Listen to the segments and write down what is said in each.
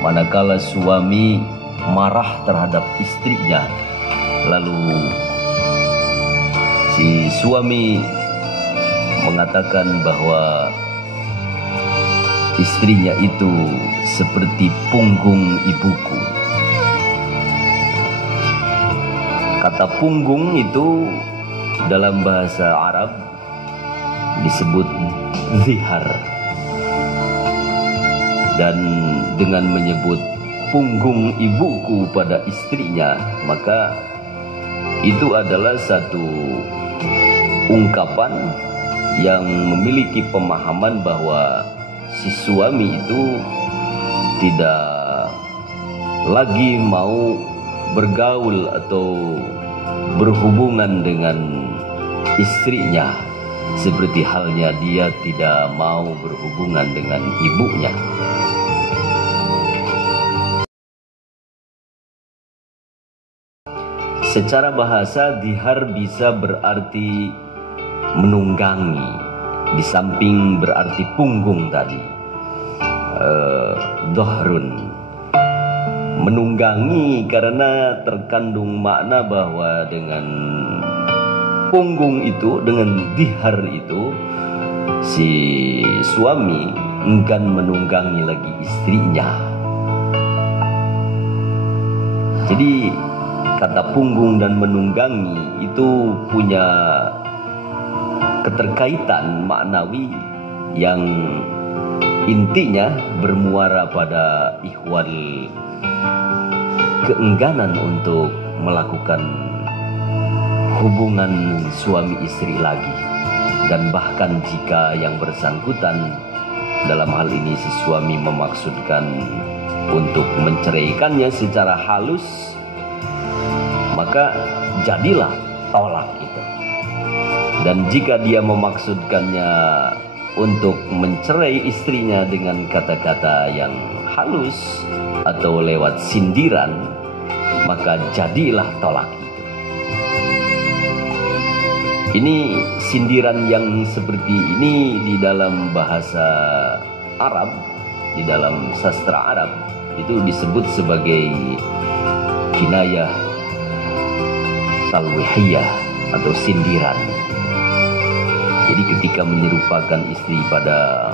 manakala suami marah terhadap istrinya, lalu si suami mengatakan bahwa istrinya itu seperti punggung ibuku. Kata punggung itu dalam bahasa Arab disebut zihar. Dan dengan menyebut punggung ibuku pada istrinya, maka itu adalah satu ungkapan yang memiliki pemahaman bahwa si suami itu tidak lagi mau bergaul atau berhubungan dengan istrinya, seperti halnya dia tidak mau berhubungan dengan ibunya. Secara bahasa, dihar bisa berarti menunggangi, di samping berarti punggung tadi. Dhahrun, menunggangi karena terkandung makna bahwa dengan punggung itu, dengan dihar itu, si suami enggan menunggangi lagi istrinya. Jadi kata punggung dan menunggangi itu punya keterkaitan maknawi yang intinya bermuara pada ihwal keengganan untuk melakukan hubungan suami istri lagi. Dan bahkan jika yang bersangkutan, dalam hal ini si suami memaksudkan untuk menceraikannya secara halus, maka jadilah tolak itu. Dan jika dia memaksudkannya untuk mencerai istrinya dengan kata-kata yang halus atau lewat sindiran, maka jadilah tolak itu. Ini sindiran yang seperti ini di dalam bahasa Arab, di dalam sastra Arab itu disebut sebagai kinayah talwihiyah atau sindiran. Jadi ketika menyerupakan istri pada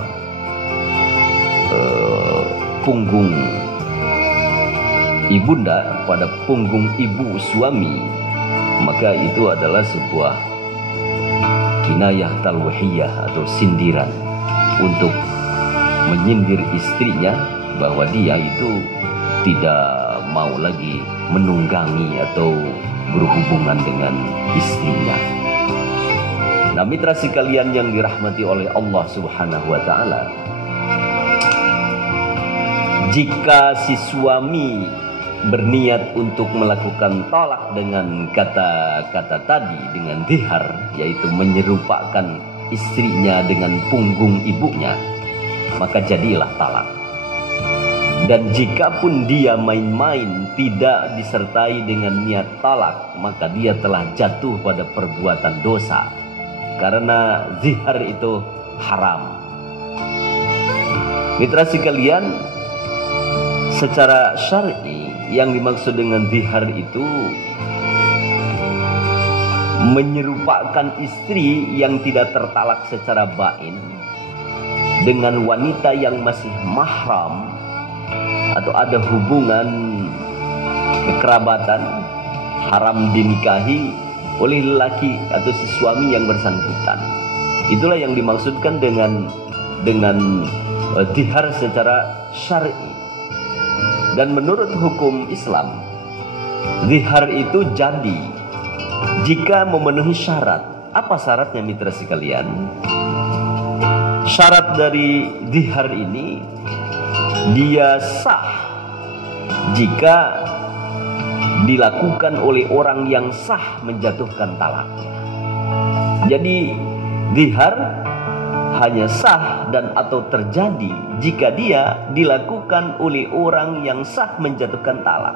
punggung ibunda, pada punggung ibu suami, maka itu adalah sebuah kinayah talwihiyah atau sindiran untuk menyindir istrinya bahwa dia itu tidak mau lagi menunggangi atau berhubungan dengan istrinya. Nah, mitra sekalian yang dirahmati oleh Allah Subhanahu wa taala, jika si suami berniat untuk melakukan tolak dengan kata-kata tadi, dengan dihar, yaitu menyerupakan istrinya dengan punggung ibunya, maka jadilah talak. Dan jikapun dia main-main tidak disertai dengan niat talak, maka dia telah jatuh pada perbuatan dosa, karena zihar itu haram. Mitra sekalian, secara syar'i yang dimaksud dengan zihar itu menyerupakan istri yang tidak tertalak secara bain dengan wanita yang masih mahram atau ada hubungan kekerabatan, haram dinikahi oleh lelaki atau si suami yang bersangkutan. Itulah yang dimaksudkan dengan dihar secara syar'i. Dan menurut hukum Islam, dihar itu jadi jika memenuhi syarat. Apa syaratnya, mitra sekalian? Syarat dari dihar ini, dia sah jika dilakukan oleh orang yang sah menjatuhkan talaknya. Jadi dihar hanya sah dan atau terjadi jika dia dilakukan oleh orang yang sah menjatuhkan talak.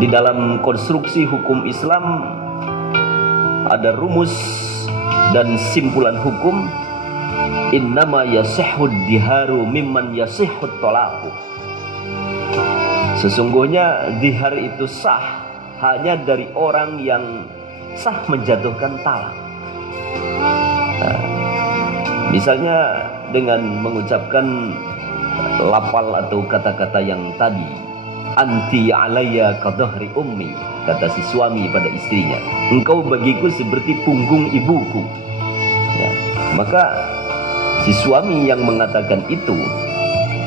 Di dalam konstruksi hukum Islam ada rumus dan simpulan hukum innama yasihhud diharu mimman yasihhut talaqu. Sesungguhnya dihar itu sah hanya dari orang yang sah menjatuhkan talak. Nah, misalnya dengan mengucapkan lafal atau kata-kata yang tadi, anti alayya kadhahri ummi, kata si suami pada istrinya, engkau bagiku seperti punggung ibuku. Ya, maka si suami yang mengatakan itu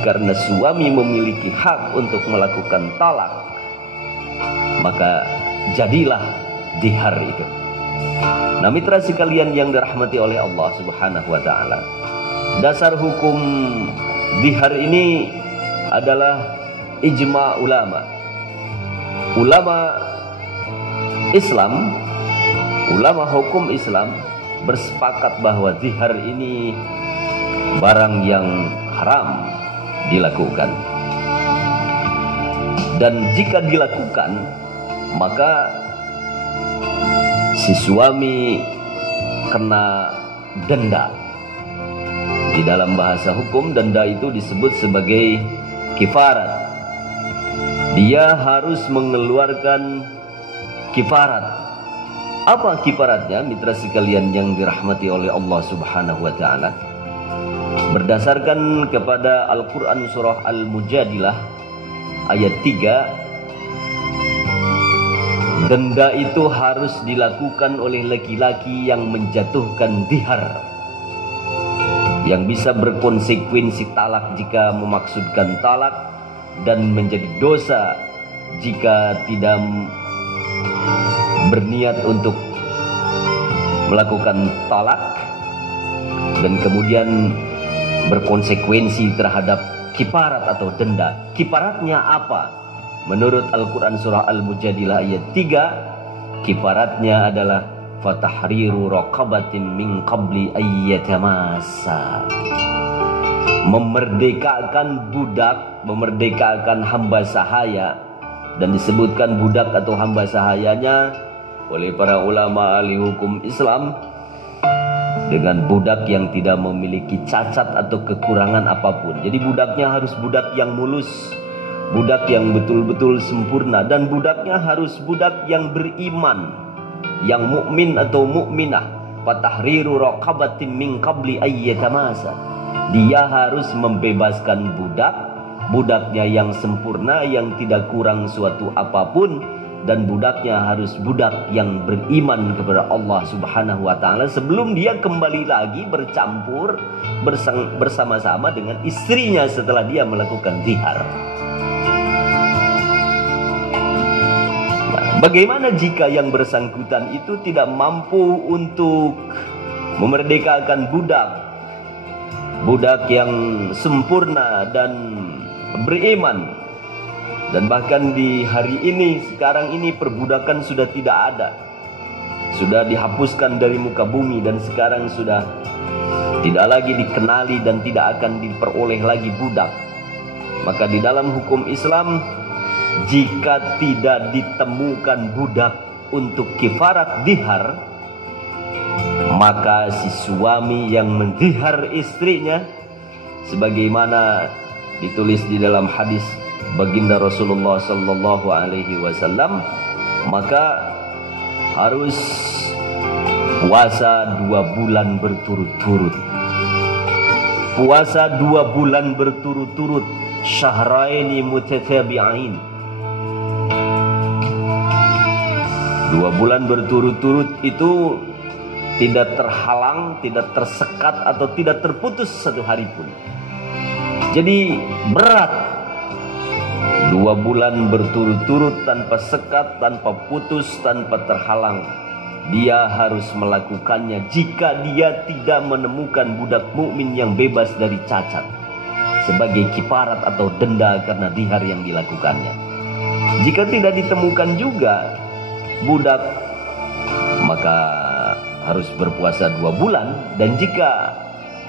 karena suami memiliki hak untuk melakukan talak, maka jadilah dihar itu. Nah, mitra sekalian yang dirahmati oleh Allah Subhanahu wa taala, dasar hukum dihar ini adalah ijma ulama. Ulama Islam, ulama hukum Islam bersepakat bahwa dihar ini barang yang haram dilakukan. Dan jika dilakukan, maka si suami kena denda. Di dalam bahasa hukum, denda itu disebut sebagai kifarat. Dia harus mengeluarkan kifarat. Apa kifaratnya, mitra sekalian yang dirahmati oleh Allah Subhanahu wa taala? Berdasarkan kepada Al-Quran surah Al-Mujadilah ayat 3, denda itu harus dilakukan oleh laki-laki yang menjatuhkan dihar, yang bisa berkonsekuensi talak jika memaksudkan talak, dan menjadi dosa jika tidak berniat untuk melakukan talak, dan kemudian berkonsekuensi terhadap kifarat atau denda. Kifaratnya apa? Menurut Al-Quran surah Al-Mujadilah ayat 3, kifaratnya adalah fatahriru raqabatin min qabli ayyatamassa, memerdekakan budak, memerdekakan hamba sahaya. Dan disebutkan budak atau hamba sahayanya oleh para ulama ahli hukum Islam dengan budak yang tidak memiliki cacat atau kekurangan apapun. Jadi budaknya harus budak yang mulus, budak yang betul-betul sempurna, dan budaknya harus budak yang beriman, yang mukmin atau mukminah. Fatahriru raqabatin min qabli ayyatamasa. Dia harus membebaskan budaknya yang sempurna, yang tidak kurang suatu apapun, dan budaknya harus budak yang beriman kepada Allah Subhanahu wa taala sebelum dia kembali lagi bercampur bersama-sama dengan istrinya setelah dia melakukan zihar. Nah, bagaimana jika yang bersangkutan itu tidak mampu untuk memerdekakan budak yang sempurna dan beriman? Dan bahkan di hari ini, sekarang ini, perbudakan sudah tidak ada, sudah dihapuskan dari muka bumi, dan sekarang sudah tidak lagi dikenali dan tidak akan diperoleh lagi budak. Maka di dalam hukum Islam, jika tidak ditemukan budak untuk kifarat dihar, maka si suami yang mendihar istrinya, sebagaimana ditulis di dalam hadis baginda Rasulullah sallallahu alaihi wasallam, maka harus puasa 2 bulan berturut-turut. Puasa 2 bulan berturut-turut, syahraini mutatabi'ain. 2 bulan berturut-turut itu tidak terhalang, tidak tersekat, atau tidak terputus satu hari pun. Jadi berat. 2 bulan berturut-turut tanpa sekat, tanpa putus, tanpa terhalang. Dia harus melakukannya jika dia tidak menemukan budak mukmin yang bebas dari cacat sebagai kifarat atau denda karena dihar yang dilakukannya. Jika tidak ditemukan juga budak, maka harus berpuasa 2 bulan. Dan jika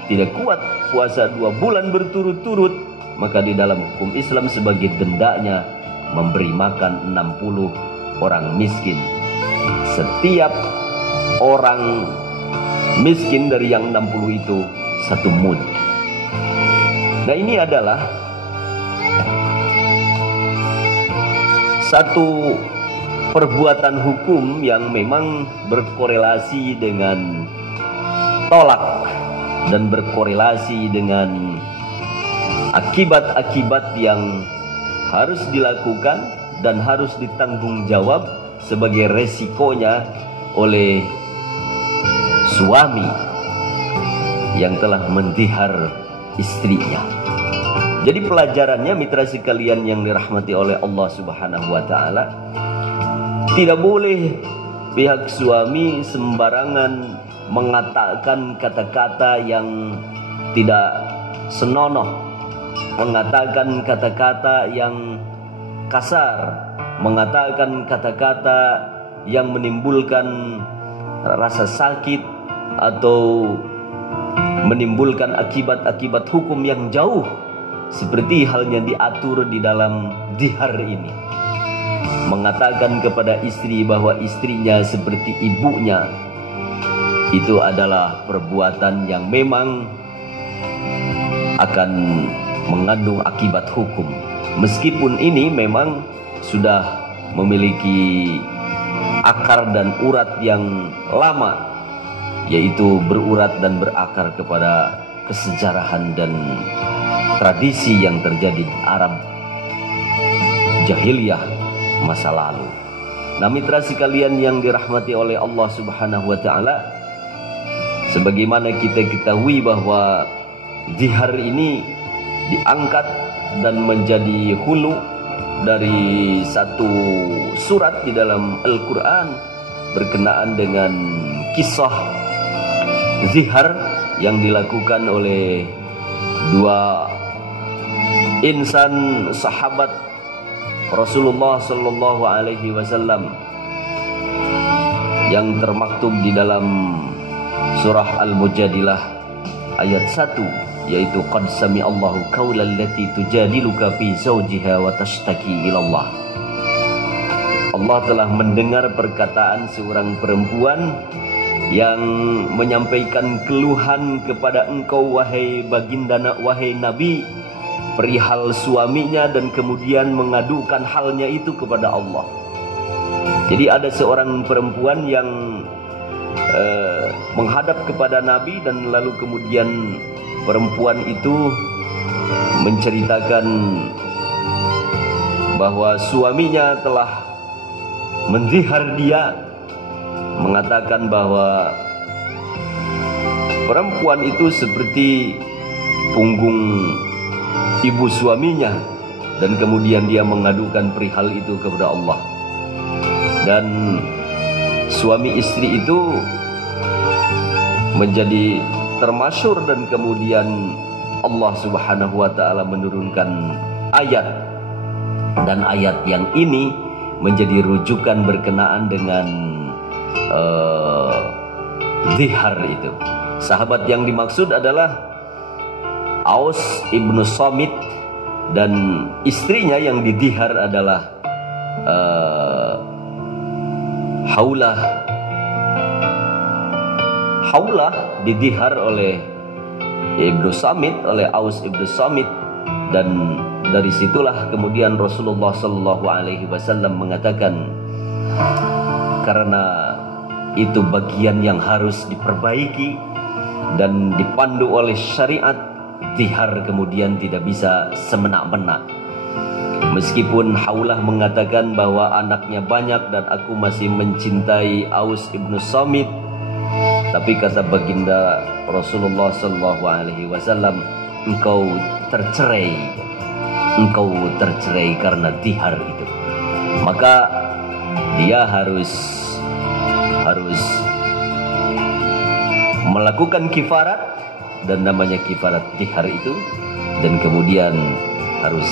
tidak kuat puasa 2 bulan berturut-turut, maka di dalam hukum Islam sebagai dendanya memberi makan 60 orang miskin. Setiap orang miskin dari yang 60 itu satu mud. Nah, ini adalah satu perbuatan hukum yang memang berkorelasi dengan tolak dan berkorelasi dengan akibat-akibat yang harus dilakukan dan harus ditanggung jawab sebagai resikonya oleh suami yang telah mendihar istrinya. Jadi pelajarannya, mitra sekalian yang dirahmati oleh Allah Subhanahu wa taala, tidak boleh pihak suami sembarangan mengatakan kata-kata yang tidak senonoh, mengatakan kata-kata yang kasar, mengatakan kata-kata yang menimbulkan rasa sakit atau menimbulkan akibat-akibat hukum yang jauh, seperti halnya diatur di dalam dihar ini. Mengatakan kepada istri bahwa istrinya seperti ibunya, itu adalah perbuatan yang memang akan mengandung akibat hukum. Meskipun ini memang sudah memiliki akar dan urat yang lama, yaitu berurat dan berakar kepada kesejarahan dan tradisi yang terjadi di Arab jahiliyah masa lalu. Nah, mitra sekalian yang dirahmati oleh Allah Subhanahu wa taala, sebagaimana kita ketahui bahwa zihar ini diangkat dan menjadi hulu dari satu surat di dalam Al-Quran berkenaan dengan kisah zihar yang dilakukan oleh dua insan sahabat Rasulullah Sallallahu Alaihi Wasallam yang termaktub di dalam surah Al-Mujadilah ayat 1, yaitu qad sami'allahu qaulal lati tujadiluka fi zawjiha wa tashtaki ila Allah. Allah telah mendengar perkataan seorang perempuan yang menyampaikan keluhan kepada engkau wahai baginda, wahai Nabi, perihal suaminya, dan kemudian mengadukan halnya itu kepada Allah. Jadi ada seorang perempuan yang menghadap kepada Nabi, dan lalu kemudian perempuan itu menceritakan bahwa suaminya telah menzihar dia, mengatakan bahwa perempuan itu seperti punggung ibu suaminya, dan kemudian dia mengadukan perihal itu kepada Allah. Dan suami istri itu menjadi termasyhur, dan kemudian Allah Subhanahu wa taala menurunkan ayat, dan ayat yang ini menjadi rujukan berkenaan dengan zihar itu. Sahabat yang dimaksud adalah Aus ibnu Samit, dan istrinya yang didihar adalah Haulah didihar oleh Ibnu Samit, oleh Aus ibnu Samit, dan dari situlah kemudian Rasulullah Sallallahu Alaihi Wasallam mengatakan, karena itu bagian yang harus diperbaiki dan dipandu oleh syariat, zihar kemudian tidak bisa semena-mena. Meskipun Haulah mengatakan bahwa anaknya banyak dan aku masih mencintai Aus ibnu Samit, tapi kata baginda Rasulullah Sallallahu Alaihi Wasallam, engkau tercerai karena zihar itu. Maka dia harus melakukan kifarat, dan namanya kifarat zihar itu, dan kemudian harus